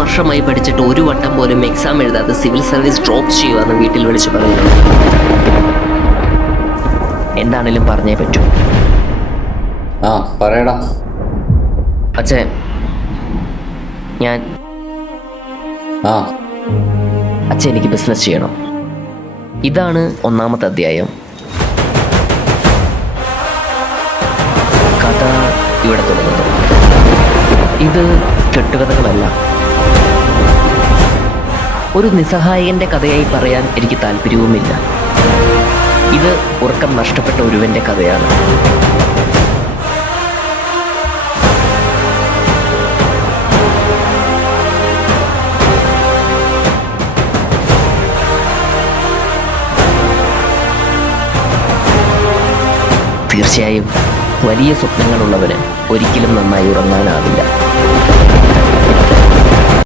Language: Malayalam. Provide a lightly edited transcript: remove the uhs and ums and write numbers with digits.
വർഷമായി പഠിച്ചിട്ട് ഒരു വട്ടം പോലും എക്സാം എഴുതാതെ സിവിൽ സർവീസ് ഡ്രോപ്പ് ചെയ്യുമെന്ന് വീട്ടിൽ വിളിച്ച് പറയുന്നു. എന്താണേലും പറഞ്ഞേ പറ്റൂ. പറയടാ. അച്ഛൻ, ഞാൻ അച്ഛൻ എനിക്ക് ബിസിനസ് ചെയ്യണം. ഇതാണ് 1ാമത്തെ അധ്യായം. കഥ ഇവിടെ തുടങ്ങുന്നു. ഇത് കെട്ടുകഥകളല്ല. ഒരു നിസ്സഹായകന്റെ കഥയായി പറയാൻ എനിക്ക് താല്പര്യവുമില്ല. ഇത് ഉറക്കം നഷ്ടപ്പെട്ട ഒരുവന്റെ കഥയാണ്. തീർച്ചയായും വലിയ സ്വപ്നങ്ങളുള്ളവന് ഒരിക്കലും നന്നായി ഉറങ്ങാനാവില്ല.